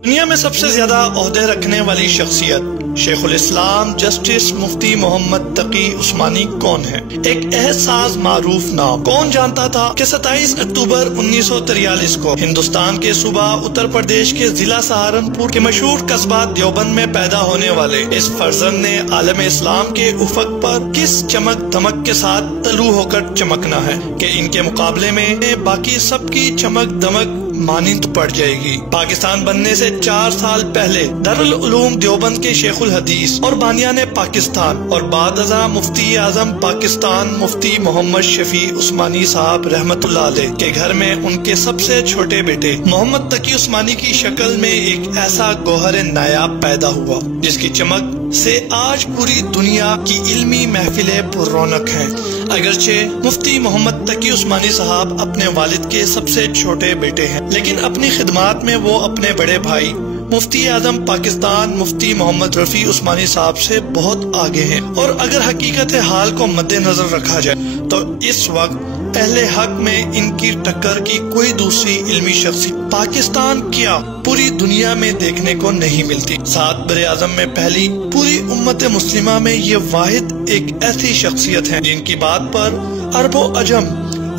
دنیا میں سب سے زیادہ عہدے رکھنے والی شخصیت شیخ الاسلام جسٹس مفتی محمد تقی عثمانی کون ہے؟ ایک احساس معروف نام۔ کون جانتا تھا کہ 27 اکتوبر 1943 کو ہندوستان کے صوبہ اتر پردیش کے ضلع سہارنپور کے مشہور قصبہ دیوبند میں پیدا ہونے والے اس فرزند نے عالم اسلام کے افق پر کس چمک دمک کے ساتھ طلوع ہو کر چمکنا ہے کہ ان کے مقابلے میں باقی سب کی چمک دمک مانند پڑ جائے گی۔ پاکستان بننے سے 4 سال پہلے دارالعلوم دیوبند کے شیخ الحدیث اور بانیان پاکستان اور بعد ازاں مفتی اعظم پاکستان مفتی محمد شفیع عثمانی صاحب رحمت اللہ علیہ کے گھر میں ان کے سب سے چھوٹے بیٹے محمد تقی عثمانی کی شکل میں ایک ایسا گوہر نایاب پیدا ہوا جس کی چمک سے آج پوری دنیا کی علمی محفلیں پر رونق ہیں۔ اگرچہ مفتی محمد تقی عثمانی صاحب اپنے والد کے سب سے چھوٹے بیٹے ہیں، لیکن اپنی خدمات میں وہ اپنے بڑے بھائی مفتی اعظم پاکستان مفتی محمد رفیع عثمانی صاحب سے بہت آگے ہیں۔ اور اگر حقیقت حال کو مد نظر رکھا جائے تو اس وقت اہل حق میں ان کی ٹکر کی کوئی دوسری علمی شخصیت پاکستان کیا پوری دنیا میں دیکھنے کو نہیں ملتی۔ 7 بر اعظم میں پہلی پوری امت مسلمہ میں یہ واحد ایک ایسی شخصیت ہے جن کی بات پر عرب و عجم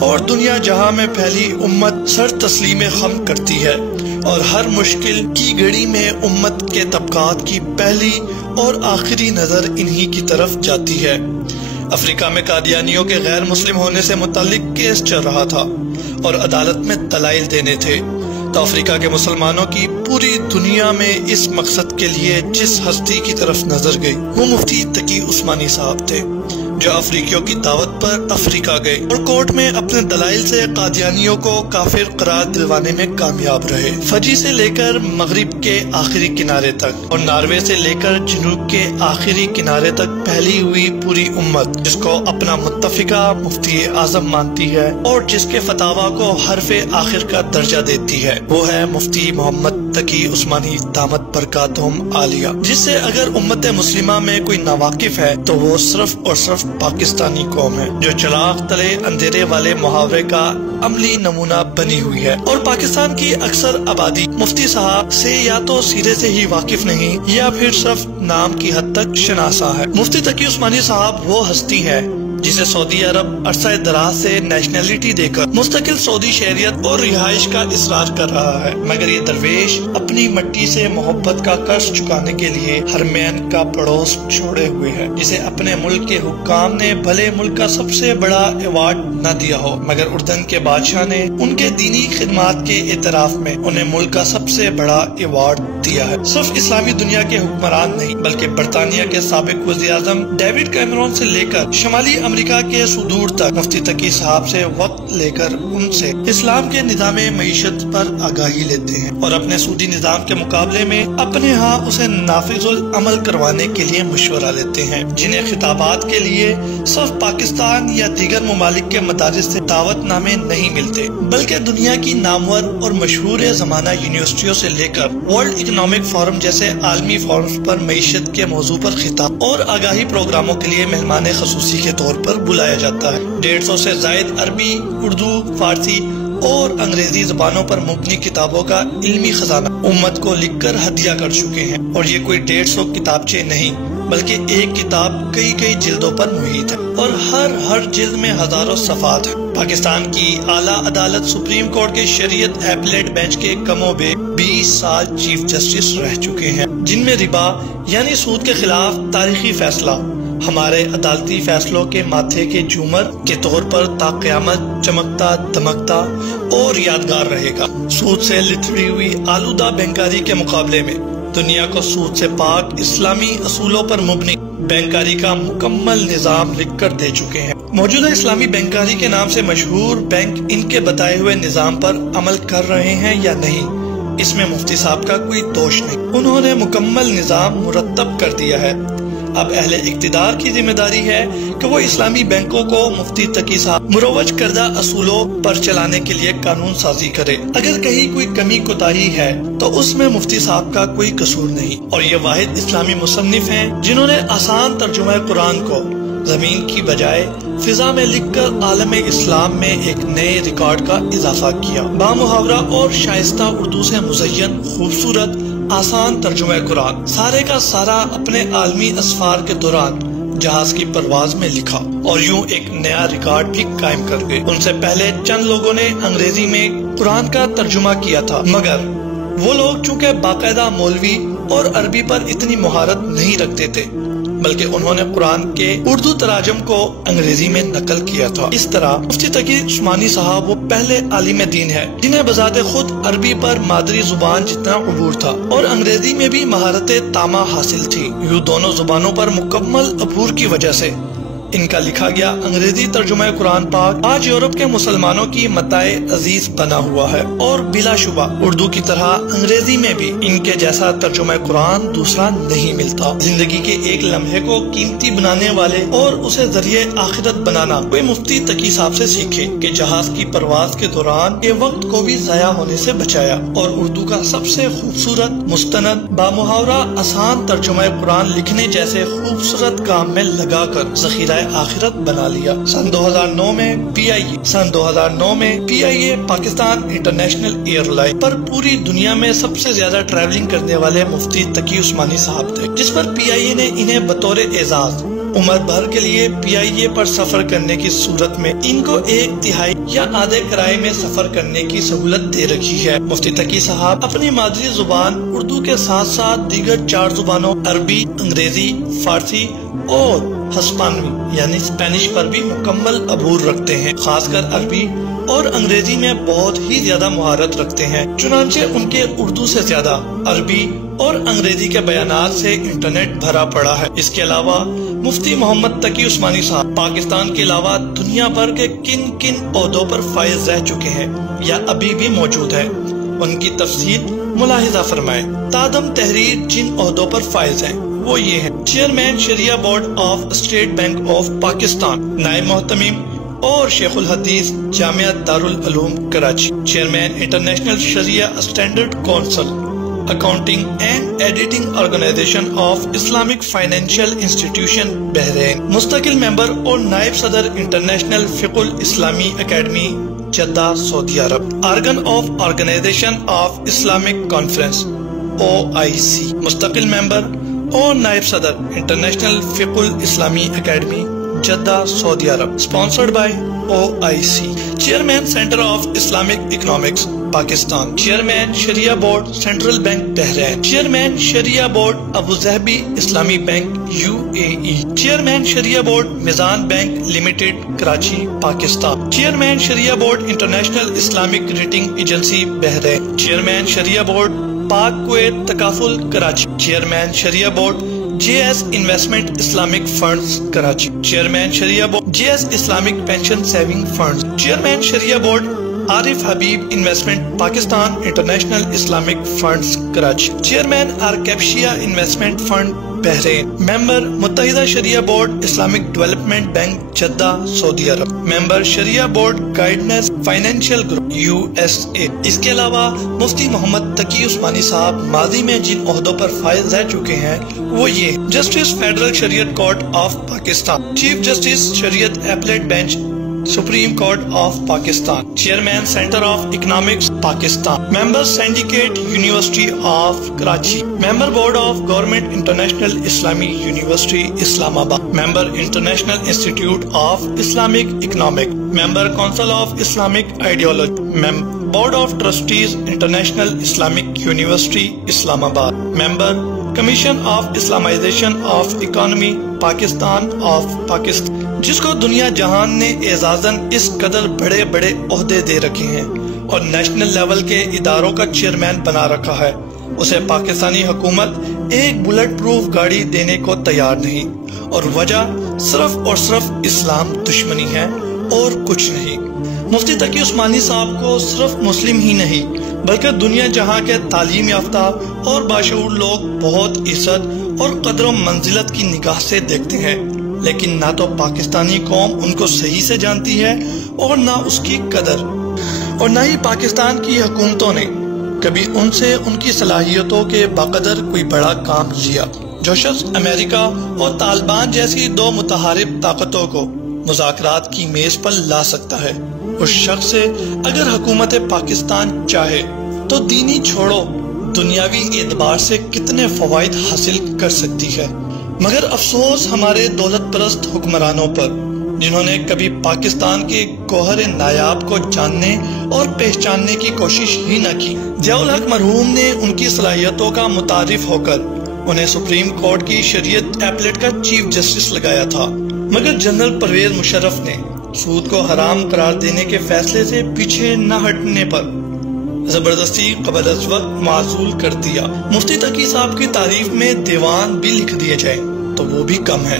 اور دنیا جہاں میں پھیلی امت سر تسلیم خم کرتی ہے، اور ہر مشکل کی گھڑی میں امت کے طبقات کی پہلی اور آخری نظر انہی کی طرف جاتی ہے۔ افریقہ میں قادیانیوں کے غیر مسلم ہونے سے متعلق کیس چل رہا تھا اور عدالت میں دلائل دینے تھے، تو افریقہ کے مسلمانوں کی پوری دنیا میں اس مقصد کے لیے جس ہستی کی طرف نظر گئی وہ مفتی تقی عثمانی صاحب تھے، جو افریقیوں کی دعوت پر افریقہ گئے اور کورٹ میں اپنے دلائل سے قادیانیوں کو کافر قرار دلوانے میں کامیاب رہے۔ فجی سے لے کر مغرب کے آخری کنارے تک اور ناروے سے لے کر جنوب کے آخری کنارے تک پھیلی ہوئی پوری امت جس کو اپنا متفقہ مفتی اعظم مانتی ہے اور جس کے فتاویٰ کو حرف آخر کا درجہ دیتی ہے، وہ ہے مفتی محمد تقی عثمانی دامت برکاتہم عالیہ، جس سے اگر امت مسلمہ میں کوئی ناواقف ہے تو وہ صرف اور صرف پاکستانی قوم ہے، جو چراغ تلے اندھیرے والے محاورے کا عملی نمونہ بنی ہوئی ہے۔ اور پاکستان کی اکثر آبادی مفتی صاحب سے یا تو سیرے سے ہی واقف نہیں یا پھر صرف نام کی حد تک شناسا ہے۔ مفتی تقی عثمانی صاحب وہ ہستی ہے جسے سعودی عرب عرصہ دراز سے نیشنلٹی دے کر مستقل سعودی شہریت اور رہائش کا اصرار کر رہا ہے، مگر یہ درویش اپنی مٹی سے محبت کا قرض چکانے کے لیے حرمین کا پڑوس چھوڑے ہوئے ہے، جسے اپنے ملک کے حکام نے بھلے ملک کا سب سے بڑا ایوارڈ نہ دیا ہو، مگر اردن کے بادشاہ نے ان کے دینی خدمات کے اعتراف میں انہیں ملک کا سب سے بڑا ایوارڈ دیا ہے۔ صرف اسلامی دنیا کے حکمران نہیں بلکہ برطانیہ کے سابق وزیر اعظم ڈیوڈ کیمرون سے لے کر شمالی امریکہ کے صدور تک مفتی تقی صاحب سے وقت لے کر ان سے اسلام کے نظام معیشت پر آگاہی لیتے ہیں اور اپنے سودی نظام کے مقابلے میں اپنے ہاں اسے نافذ العمل کروانے کے لیے مشورہ لیتے ہیں، جنہیں خطابات کے لیے صرف پاکستان یا دیگر ممالک کے مدارس سے دعوت نامے نہیں ملتے بلکہ دنیا کی نامور اور مشہور زمانہ یونیورسٹیوں سے لے کر ورلڈ اکنامک فورم جیسے عالمی فورمز پر معیشت کے موضوع پر خطاب اور آگاہی پروگراموں کے لیے مہمان خصوصی کے طور پر بلایا جاتا ہے۔ 150 سے زائد عربی، اردو، فارسی اور انگریزی زبانوں پر مبنی کتابوں کا علمی خزانہ امت کو لکھ کر ہدیہ کر چکے ہیں، اور یہ کوئی 150 کتابچے نہیں بلکہ ایک کتاب کئی جلدوں پر محیط ہے، اور ہر جلد میں ہزاروں صفحات ہیں۔ پاکستان کی اعلیٰ عدالت سپریم کورٹ کے شریعت ایپلیٹ بینچ کے کم و بیش 20 سال چیف جسٹس رہ چکے ہیں، جن میں ربا یعنی سود کے خلاف تاریخی فیصلہ ہمارے عدالتی فیصلوں کے ماتھے کے جھومر کے طور پر تا قیامت چمکتا دمکتا اور یادگار رہے گا۔ سود سے لتڑی ہوئی آلودہ بینکاری کے مقابلے میں دنیا کو سود سے پاک اسلامی اصولوں پر مبنی بینکاری کا مکمل نظام لکھ کر دے چکے ہیں۔ موجودہ اسلامی بینکاری کے نام سے مشہور بینک ان کے بتائے ہوئے نظام پر عمل کر رہے ہیں یا نہیں، اس میں مفتی صاحب کا کوئی دوش نہیں، انہوں نے مکمل نظام مرتب کر دیا ہے۔ اب اہل اقتدار کی ذمہ داری ہے کہ وہ اسلامی بینکوں کو مفتی تقی صاحب مروج کردہ اصولوں پر چلانے کے لیے قانون سازی کرے۔ اگر کہیں کوئی کمی کوتاہی ہے تو اس میں مفتی صاحب کا کوئی قصور نہیں، اور یہ واحد اسلامی مصنف ہیں جنہوں نے آسان ترجمہ قرآن کو زمین کی بجائے فضا میں لکھ کر عالم اسلام میں ایک نئے ریکارڈ کا اضافہ کیا۔ بامحاورہ اور شائستہ اردو سے مزین خوبصورت آسان ترجمہ قرآن سارے کا سارا اپنے عالمی اسفار کے دوران جہاز کی پرواز میں لکھا اور یوں ایک نیا ریکارڈ بھی قائم کر گئے۔ ان سے پہلے چند لوگوں نے انگریزی میں قرآن کا ترجمہ کیا تھا، مگر وہ لوگ چونکہ باقاعدہ مولوی اور عربی پر اتنی مہارت نہیں رکھتے تھے، بلکہ انہوں نے قرآن کے اردو تراجم کو انگریزی میں نقل کیا تھا۔ اس طرح مفتی تقی عثمانی صاحب وہ پہلے عالم دین ہے جنہیں بذات خود عربی پر مادری زبان جتنا عبور تھا اور انگریزی میں بھی مہارت تامہ حاصل تھی۔ یوں دونوں زبانوں پر مکمل عبور کی وجہ سے ان کا لکھا گیا انگریزی ترجمہ قرآن پاک آج یورپ کے مسلمانوں کی متاع عزیز بنا ہوا ہے، اور بلا شبہ اردو کی طرح انگریزی میں بھی ان کے جیسا ترجمہ قرآن دوسرا نہیں ملتا۔ زندگی کے ایک لمحے کو قیمتی بنانے والے اور اسے ذریعے آخرت بنانا کوئی مفتی تقی صاحب سے سیکھے کہ جہاز کی پرواز کے دوران کے وقت کو بھی ضائع ہونے سے بچایا اور اردو کا سب سے خوبصورت مستند بامحاورہ آسان ترجمہ قرآن لکھنے جیسے خوبصورت کام میں لگا کر ذخیرہ آخرت بنا لیا۔ سن 2009 میں پی آئی اے پاکستان انٹرنیشنل ایئر لائن پر پوری دنیا میں سب سے زیادہ ٹریولنگ کرنے والے مفتی تقی عثمانی صاحب تھے، جس پر پی آئی اے نے انہیں بطور اعزاز عمر بھر کے لیے پی آئی اے پر سفر کرنے کی صورت میں ان کو 1/3 یا آدھے کرائے میں سفر کرنے کی سہولت دے رکھی ہے۔ مفتی تقی صاحب اپنی مادری زبان اردو کے ساتھ ساتھ دیگر 4 زبانوں عربی، انگریزی، فارسی اور ہسپانوی یعنی اسپینش پر بھی مکمل عبور رکھتے ہیں۔ خاص کر عربی اور انگریزی میں بہت ہی زیادہ مہارت رکھتے ہیں، چنانچہ ان کے اردو سے زیادہ عربی اور انگریزی کے بیانات سے انٹرنیٹ بھرا پڑا ہے۔ اس کے علاوہ مفتی محمد تقی عثمانی صاحب پاکستان کے علاوہ دنیا بھر کے کن کن عہدوں پر فائز رہ چکے ہیں یا ابھی بھی موجود ہیں، ان کی تفصیل ملاحظہ فرمائیں۔ تادم تحریر جن عہدوں پر فائز ہیں وہ یہ ہیں: چیئرمین شریعہ board of state bank of Pakistan, نائب محتمیم اور شیخ الحدیث جامعہ دارالعلوم کراچی، چیئرمین انٹرنیشنل شریعہ standard council, accounting and auditing organisation of Islamic financial institution Bahrain, مستقل ممبر اور نائب صدر انٹرنیشنل فقہ الاسلامی academy Jeddah Saudi Arabia, organ of organisation of Islamic conference OIC، مستقل ممبر اور نائب صدر انٹرنیشنل فقہ الاسلامی academy Jeddah Saudi Arabia, sponsored by OIC، chairman centre of Islamic economics Pakistan, chairman شریعہ board central bank Bahrain, chairman شریعہ board Abu Dhabi اسلامی bank UAE، chairman شریعہ board Meezan bank limited Karachi Pakistan, chairman شریعہ board international Islamic rating agency Bahrain, chairman شریعہ board Pak Kuwait Takaful Karachi, chairman شریعہ board JS investment Islamic funds Karachi, chairman شریعہ board JS Islamic pension saving funds, chairman شریعہ board Arif Habib investment Pakistan international Islamic funds Karachi, chairman Arcapita investment fund Bahrain, member متحدہ شریعہ board Islamic development bank Jeddah Saudi Arabia, member شریعہ board guidance financial group USA۔ اس کے علاوہ مفتی محمد تقی عثمانی صاحب ماضی میں جن عہدوں پر فائز رہ چکے ہیں وہ یہ: جسٹس فیڈرل شریعت court of Pakistan, chief justice شریعت appellate bench supreme court of Pakistan, chairman centre of economics Pakistan, member syndicate university of Karachi, member board of government international اسلامی university Islamabad, member international institute of Islamic economic, member council of Islamic ideology, board of trustees international Islamic university Islamabad, member commission of Islamisation of economy Pakistan of Pakistan, جس کو دنیا جہان نے اعزازاً اس قدر بڑے بڑے عہدے دے رکھے ہیں اور نیشنل لیول کے اداروں کا چیئرمین بنا رکھا ہے، اسے پاکستانی حکومت ایک بلٹ پروف گاڑی دینے کو تیار نہیں، اور وجہ صرف اور صرف اسلام دشمنی ہے اور کچھ نہیں۔ مفتی تقی عثمانی صاحب کو صرف مسلم ہی نہیں بلکہ دنیا جہاں کے تعلیم یافتہ اور باشعور لوگ بہت عزت اور قدر و منزلت کی نگاہ سے دیکھتے ہیں، لیکن نہ تو پاکستانی قوم ان کو صحیح سے جانتی ہے اور نہ اس کی قدر، اور نہ ہی پاکستان کی حکومتوں نے کبھی ان سے ان کی صلاحیتوں کے بقدر کوئی بڑا کام لیا۔ جو شخص امریکہ اور طالبان جیسی دو متحارب طاقتوں کو مذاکرات کی میز پر لا سکتا ہے، اس شخص سے اگر حکومت پاکستان چاہے تو دینی چھوڑو دنیاوی اعتبار سے کتنے فوائد حاصل کر سکتی ہے۔ مگر افسوس ہمارے دولت پرست حکمرانوں پر، جنہوں نے کبھی پاکستان کے گوہر نایاب کو جاننے اور پہچاننے کی کوشش ہی نہ کی۔ ضیاء الحق مرحوم نے ان کی صلاحیتوں کا متعارف ہو کر انہیں سپریم کورٹ کی شریعت ایپلیٹ کا چیف جسٹس لگایا تھا، مگر جنرل پرویز مشرف نے سود کو حرام قرار دینے کے فیصلے سے پیچھے نہ ہٹنے پر زبردستی قبل از وقت معزول کر دیا۔ مفتی تقی صاحب کی تعریف میں دیوان بھی لکھ دیے جائیں تو وہ بھی کم ہے۔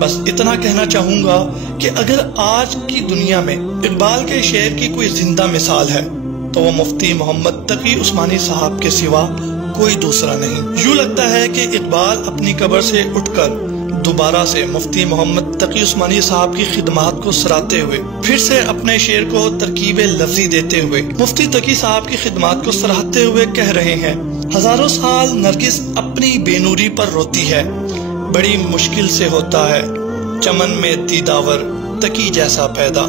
بس اتنا کہنا چاہوں گا کہ اگر آج کی دنیا میں اقبال کے شعر کی کوئی زندہ مثال ہے تو وہ مفتی محمد تقی عثمانی صاحب کے سوا کوئی دوسرا نہیں۔ یوں لگتا ہے کہ اقبال اپنی قبر سے اٹھ کر دوبارہ سے مفتی محمد تقی عثمانی صاحب کی خدمات کو سراہتے ہوئے، پھر سے اپنے شعر کو ترکیب لفظی دیتے ہوئے مفتی تقی صاحب کی خدمات کو سراہتے ہوئے کہہ رہے ہیں: ہزاروں سال نرگس اپنی بے نوری پر روتی ہے، بڑی مشکل سے ہوتا ہے چمن میں دیداور تقی جیسا پیدا۔